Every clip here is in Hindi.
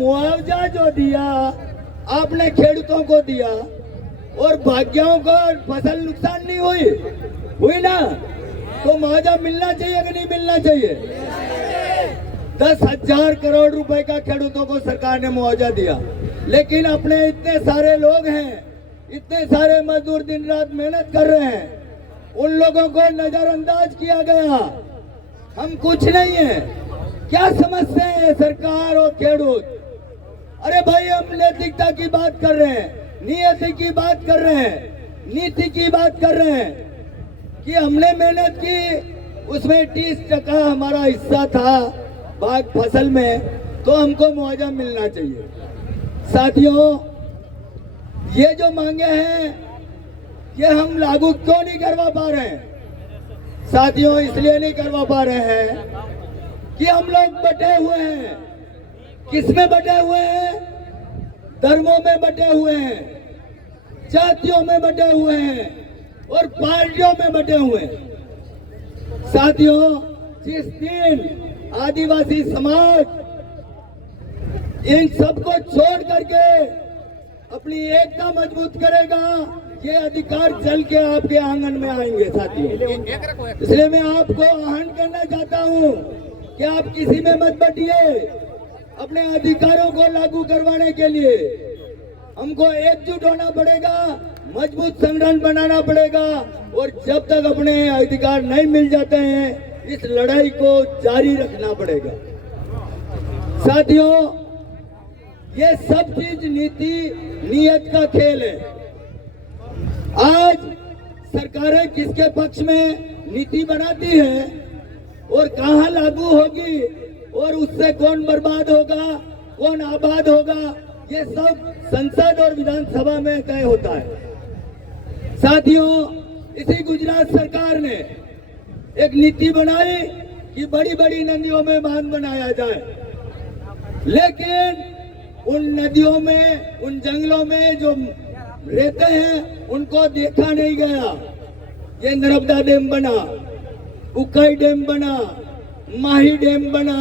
मुआवजा जो दिया आपने खेडूतों को दिया और भाग्यों को फसल नुकसान नहीं हुई ना, तो मुआवजा मिलना चाहिए कि नहीं मिलना चाहिए? 10,000 करोड़ रुपए का खेडूतों को सरकार ने मुआवजा दिया, लेकिन अपने इतने सारे लोग हैं, इतने सारे मजदूर दिन रात मेहनत कर रहे हैं, उन लोगों को नजरअंदाज किया गया। हम कुछ नहीं है, क्या समझते हैं सरकार और खेडूत? अरे भाई, हम नैतिकता की बात कर रहे हैं, नियति की बात कर रहे हैं, नीति की बात कर रहे हैं कि हमने मेहनत की, उसमें 30% हमारा हिस्सा था बाग फसल में, तो हमको मुआवजा मिलना चाहिए। साथियों, ये जो मांगे हैं ये हम लागू क्यों नहीं करवा पा रहे हैं? साथियों, इसलिए नहीं करवा पा रहे हैं कि हम लोग बटे हुए हैं। किसमें बटे हुए हैं? धर्मों में बटे हुए हैं, जातियों में बटे हुए हैं और पार्टियों में बटे हुए हैं। साथियों, जिस दिन आदिवासी समाज इन सबको छोड़ करके अपनी एकता मजबूत करेगा, ये अधिकार चल के आपके आंगन में आएंगे। साथियों, इसलिए मैं आपको आह्वान करना चाहता हूँ कि आप किसी में मत बटिए। अपने अधिकारों को लागू करवाने के लिए हमको एकजुट होना पड़ेगा, मजबूत संगठन बनाना पड़ेगा, और जब तक अपने अधिकार नहीं मिल जाते हैं इस लड़ाई को जारी रखना पड़ेगा। साथियों, ये सब चीज नीति नियत का खेल है। आज सरकारें किसके पक्ष में नीति बनाती है और कहां लागू होगी और उससे कौन बर्बाद होगा, कौन आबाद होगा, ये सब संसद और विधानसभा में तय होता है। साथियों, इसी गुजरात सरकार ने एक नीति बनाई कि बड़ी बड़ी नदियों में बांध बनाया जाए, लेकिन उन नदियों में, उन जंगलों में जो रहते हैं उनको देखा नहीं गया। ये नर्मदा डैम बना, उकाई डैम बना, माही डैम बना,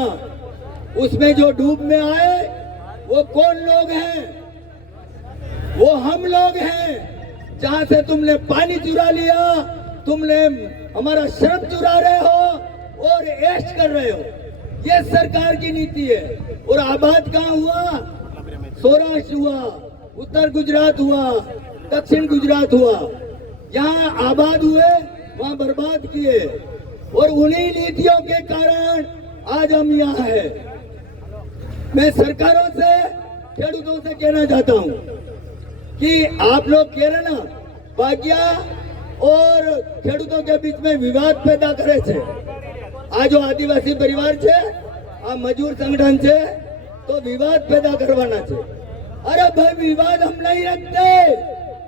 उसमें जो डूब में आए वो कौन लोग हैं? वो हम लोग हैं। जहां से तुमने पानी चुरा लिया, तुमने हमारा श्रम चुरा रहे हो और ऐश कर रहे हो। ये सरकार की नीति है। और आबाद कहाँ हुआ? सौराष्ट्र हुआ, उत्तर गुजरात हुआ, दक्षिण गुजरात हुआ। यहाँ आबाद हुए, वहाँ बर्बाद किए, और उन्हीं नीतियों के कारण आज हम यहाँ हैं। मैं सरकारों से, खेडूतों से कहना चाहता हूँ कि आप लोग कह रहे ना भाग्या और खेडूतों के बीच में विवाद पैदा करे छे। आ जो आदिवासी परिवार छे, आ मजूर संगठन छे, तो विवाद पैदा करवाना छे। अरे भाई, विवाद हम नहीं रखते।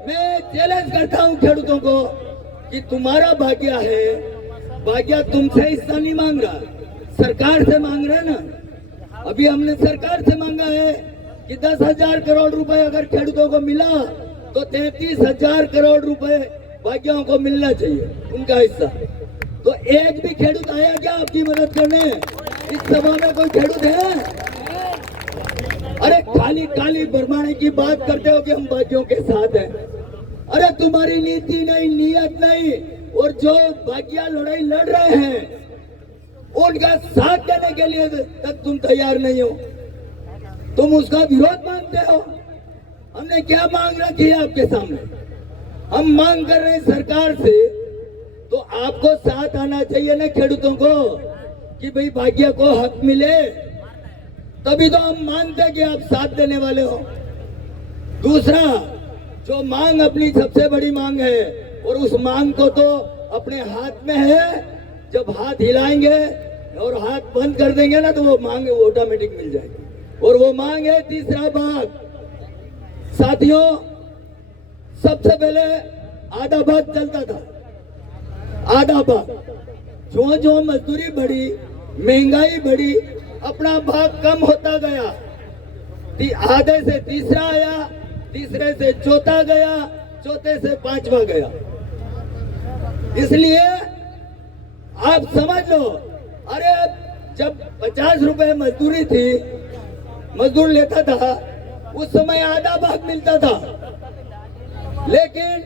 मैं चैलेंज करता हूँ खेडूतों को कि तुम्हारा भाग्या है, भाग्या तुमसे हिस्सा नहीं मांग रहा, सरकार से मांग रहे ना। अभी हमने सरकार से मांगा है कि 10,000 करोड़ रुपए अगर खेडूतों को मिला तो 33,000 करोड़ रुपए भाग्यों को मिलना चाहिए, उनका हिस्सा। तो एक भी खेडूत आया क्या आपकी मदद करने? इस सभा में कोई खेडूत है? अरे खाली खाली बरमाने की बात करते हो कि हम भाग्यों के साथ हैं। अरे तुम्हारी नीति नहीं, नियत नहीं, और जो भाग्या लड़ाई लड़ रहे हैं उनका साथ देने के लिए तक तुम तैयार नहीं हो, तुम उसका विरोध मांगते हो। हमने क्या मांग रखी है आपके सामने? हम मांग कर रहे हैं सरकार से, तो आपको साथ आना चाहिए ना खेडूतों को कि भाई भाग्य को हक मिले, तभी तो हम मानते कि आप साथ देने वाले हो। दूसरा, जो मांग अपनी सबसे बड़ी मांग है, और उस मांग को तो अपने हाथ में है, जब हाथ हिलाएंगे और हाथ बंद कर देंगे ना तो वो मांग ऑटोमेटिक मिल जाएगी, और वो मांग है तीसरा भाग। साथियों, सबसे पहले आधा भाग चलता था, आधा भाग। जो जो मजदूरी बढ़ी, महंगाई बढ़ी, अपना भाग कम होता गया। आधे से तीसरा आया, तीसरे से चौथा गया, चौथे से पांचवा गया। इसलिए आप समझ लो, अरे जब 50 रुपए मजदूरी थी मजदूर लेता था उस समय आधा भाग मिलता था, लेकिन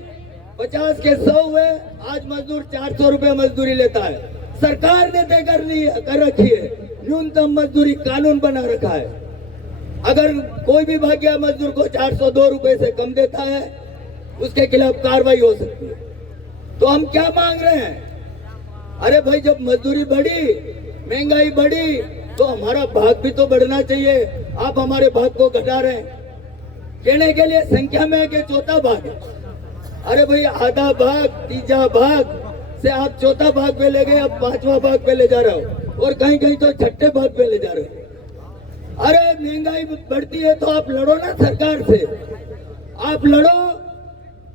50 के 100 हुए, आज मजदूर 400 रुपए मजदूरी लेता है। सरकार ने तय कर रखी है, न्यूनतम मजदूरी कानून बना रखा है। अगर कोई भी भाग्य मजदूर को 402 रुपए से कम देता है, उसके खिलाफ कार्रवाई हो सकती है। तो हम क्या मांग रहे हैं? अरे भाई, जब मजदूरी बढ़ी, महंगाई बढ़ी, तो हमारा भाग भी तो बढ़ना चाहिए। आप हमारे भाग को घटा रहे हैं। कहने के लिए संख्या में है कि चौथा भाग है। अरे भाई, आधा भाग, तीजा भाग से आप चौथा भाग पे ले गए, अब 5वां भाग पे ले जा रहे हो, और कहीं कहीं तो 6ठे भाग पे ले जा रहे हो। अरे महंगाई बढ़ती है तो आप लड़ो ना सरकार से, आप लड़ो।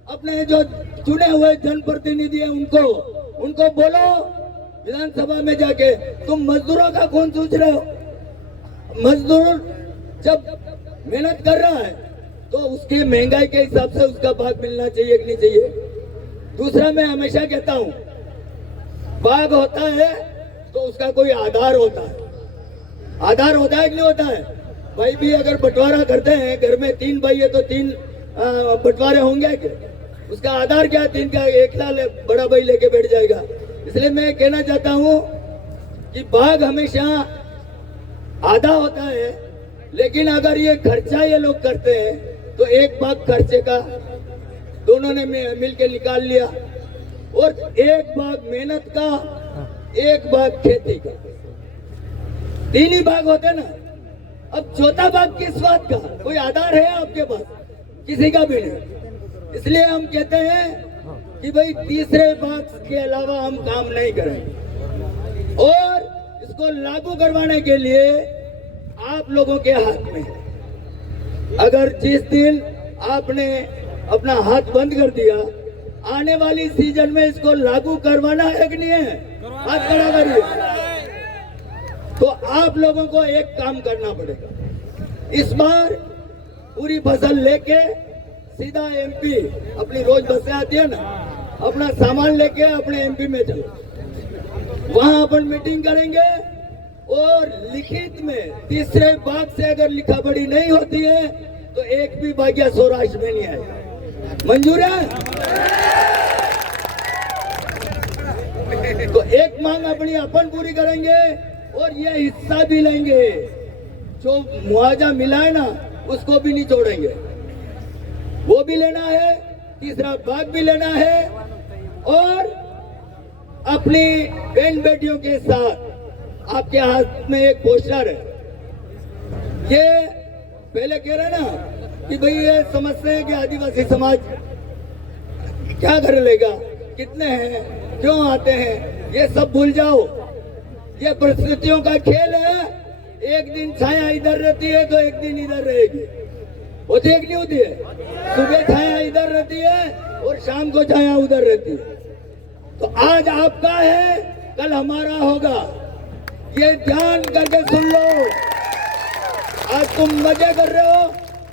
अपने जो चुने हुए जनप्रतिनिधि हैं उनको बोलो विधानसभा में जाके, तुम मजदूरों का कौन सोच रहे हो? मजदूर जब मेहनत कर रहा है तो उसकी महंगाई के हिसाब से उसका भाग मिलना चाहिए कि नहीं चाहिए? दूसरा, मैं हमेशा कहता हूं, भाग होता है तो उसका कोई आधार होता है। आधार होता है कि नहीं होता है? भाई भी अगर बंटवारा करते हैं, घर में 3 भाई है तो 3 बंटवारे होंगे क्या? उसका आधार क्या? 3 का 1 लाख बड़ा भाई लेके बैठ जाएगा। इसलिए मैं कहना चाहता हूं कि भाग हमेशा आधा होता है, लेकिन अगर ये खर्चा ये लोग करते हैं तो 1 भाग खर्चे का दोनों ने मिलकर निकाल लिया, और 1 भाग मेहनत का, 1 भाग खेती का, 3 ही भाग होते ना। अब चौथा भाग किस बात का? कोई आधार है आपके पास? किसी का भी नहीं। इसलिए हम कहते हैं कि भाई तीसरे भाग के अलावा हम काम नहीं करें, और इसको लागू करवाने के लिए आप लोगों के हाथ में है। अगर जिस दिन आपने अपना हाथ बंद कर दिया, आने वाली सीजन में इसको लागू करवाना है कि नहीं है? हाथ खड़ा करिए। तो आप लोगों को एक काम करना पड़ेगा। इस बार पूरी फसल लेके सीधा एमपी, अपनी रोज बसें आती है ना, अपना सामान लेके अपने एमपी में चलो, वहां अपन मीटिंग करेंगे, और लिखित में तीसरे भाग से अगर लिखा पढ़ी नहीं होती है तो एक भी भाग्य सौराष्ट्र में नहीं आएगा। मंजूर है? तो एक मांग अपनी अपन पूरी करेंगे, और ये हिस्सा भी लेंगे। जो मुआवजा मिला है ना, उसको भी नहीं छोड़ेंगे, वो भी लेना है, तीसरा भाग भी लेना है। और अपनी बहन बेटियों के साथ आपके हाथ में एक पोस्टर है। ये पहले कह रहे ना कि भाई ये समझते हैं कि आदिवासी समाज क्या कर लेगा, कितने हैं, क्यों आते हैं, ये सब भूल जाओ। ये परिस्थितियों का खेल है। एक दिन छाया इधर रहती है तो एक दिन इधर रहेगी, होती है कि नहीं होती है? सुबह छाया इधर रहती है और शाम को छाया उधर रहती है। तो आज आपका है, कल हमारा होगा, ये ध्यान करके सुन लो। आज तुम मजे कर रहे हो,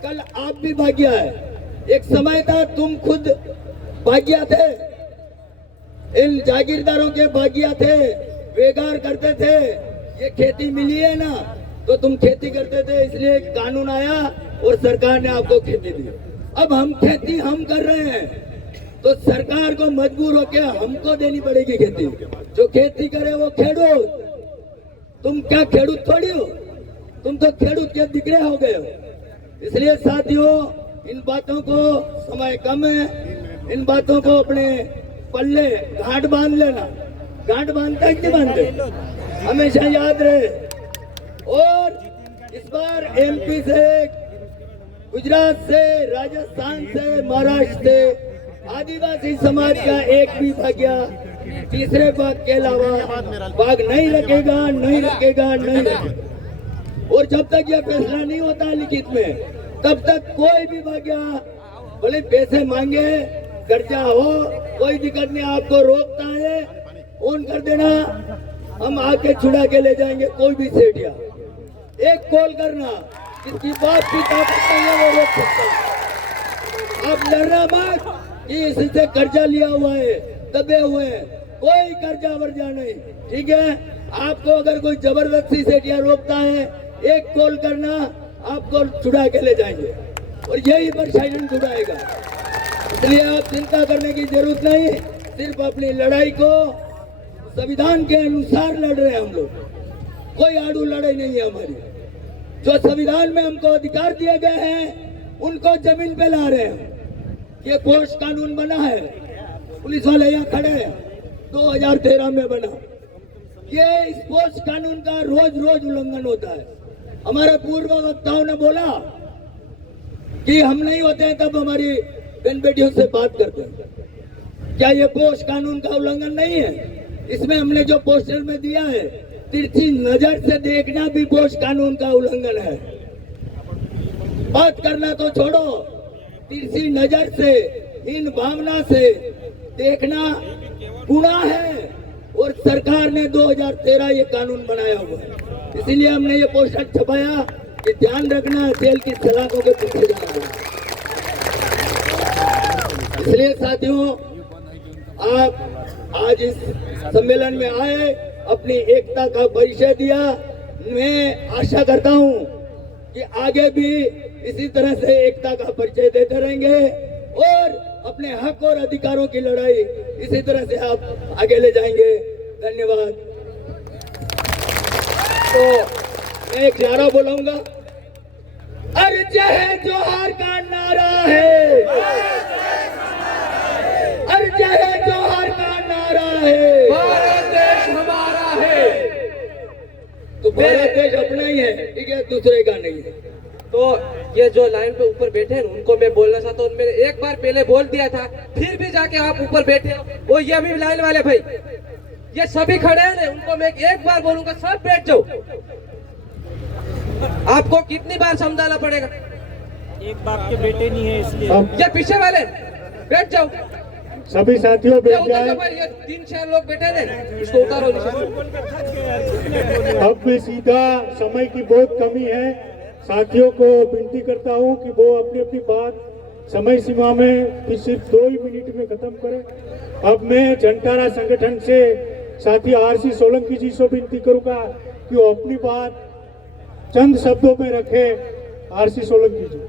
कल आप भी भाग्य है। एक समय था तुम खुद भाग्य थे, इन जागीरदारों के भाग्य थे, बेगार करते थे। ये खेती मिली है ना, तो तुम खेती करते थे, इसलिए एक कानून आया और सरकार ने आपको खेती दी। अब हम खेती हम कर रहे हैं, तो सरकार को मजबूर होकर हमको देनी पड़ेगी खेती। जो खेती करे वो खेडूत। तुम क्या खेडूत थोड़ी हो? तुम तो खेडूत के दिखरे हो गए हो। इसलिए साथियों, इन बातों को, समय कम है, इन बातों को अपने पल्ले गांठ बांध लेना। गांठ बांधता है कि बांधते, हमेशा याद रहे। और इस बार एमपी से, गुजरात से, राजस्थान से, महाराष्ट्र से आदिवासी समाज का एक भी भाग्य तीसरे भाग के अलावा भाग नहीं रखेगा, नहीं रखेगा, नहीं रखेगा। और जब तक यह फैसला नहीं होता लिखित में, तब तक कोई भी भाग्य, भले पैसे मांगे, कर्जा हो, कोई दिक्कत नहीं। आपको रोकता है, फोन कर देना, हम आके छुड़ा के ले जाएंगे। कोई भी सेठिया एक कॉल करना, जिसकी बात की ताकत नहीं है वो रोक सकता है। आप डरना मत कि इससे कर्जा लिया हुआ है, दबे हुए हैं, कोई कर्जा वर्जा नहीं, ठीक है। आपको अगर कोई जबरदस्ती सेठिया रोकता है, एक कॉल करना, आपको छुड़ा के ले जाएंगे और यही प्रशासन छुड़ाएगा। इसलिए आप चिंता करने की जरूरत नहीं, सिर्फ अपनी लड़ाई को संविधान के अनुसार लड़ रहे हैं हम लोग। कोई आड़ू लड़ाई नहीं है हमारी। जो संविधान में हमको अधिकार दिए गए हैं उनको जमीन पे ला रहे हैं। ये पोस्ट कानून बना है, पुलिस वाले यहाँ खड़े हैं, 2013 में बना। ये इस पोस्ट कानून का रोज रोज उल्लंघन होता है। हमारे पूर्व वक्ताओं ने बोला कि हम नहीं होते हैं तब हमारी बहन बेटियों से बात करते हैं। क्या ये पोस्ट कानून का उल्लंघन नहीं है? इसमें हमने जो पोस्टर में दिया है, तिरछी नजर से देखना भी पोस्ट कानून का उल्लंघन है। बात करना तो छोड़ो, तिरछी नजर से, इन भावना से देखना गुनाह है और सरकार ने 2013 ये कानून बनाया हुआ है। इसीलिए हमने ये पोस्टर छपाया कि ध्यान रखना, जेल की सलाखों के पीछे जाना है। इसलिए साथियों, आप आज इस सम्मेलन में आए, अपनी एकता का परिचय दिया। मैं आशा करता हूं कि आगे भी इसी तरह से एकता का परिचय देते रहेंगे और अपने हक और अधिकारों की लड़ाई इसी तरह से आप आगे ले जाएंगे। धन्यवाद। तो मैं एक नारा बोलाऊंगा, अर्ज है जोहार का नारा है, अर्ज है जोहार का नारा है, भारत देश हमारा है। तो भारत देश अपना ही है, ठीक है, दूसरे का नहीं है। तो ये जो लाइन पे ऊपर बैठे हैं उनको मैं बोलना चाहता हूँ, मैंने एक बार पहले बोल दिया था, फिर भी जाके आप ऊपर बैठे हो। वो ये अभी लाइन वाले भाई, ये सभी खड़े हैं ना, उनको मैं एक बार बोलूंगा, सब बैठ जाओ। आपको कितनी बार समझाना पड़ेगा? एक बाप के बेटे नहीं है इसलिए। ये पीछे वाले बैठ जाओ, सभी साथियों ये बैठ उतर जाए। जाओ भाई, ये 3-4 लोग बैठे हैं, इसको उतारो नीचे। अब भी सीधा, समय की बहुत कमी है। साथियों को विनती करता हूं कि वो अपनी अपनी बात समय सीमा में कि सिर्फ 2 ही मिनट में खत्म करें। अब मैं जनतारा संगठन से साथी आरसी सोलंकी जी से विनती करूंगा कि वो अपनी बात चंद शब्दों में रखे। आरसी सोलंकी जी।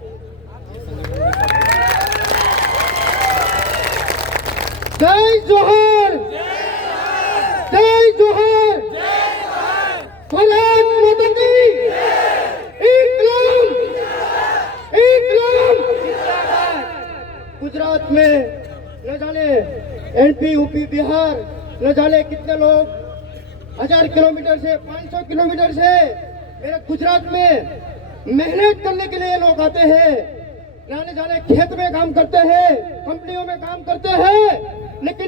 जय जोहर, जय जोहर, भारत माता की इंकलाब, इंकलाब। गुजरात में न जाने एमपी, यूपी, बिहार, न जाने कितने लोग 1000 किलोमीटर से, 500 किलोमीटर से मेरे गुजरात में मेहनत करने के लिए लोग आते हैं। न जाने खेत में काम करते हैं, कंपनियों में काम करते हैं, लेकिन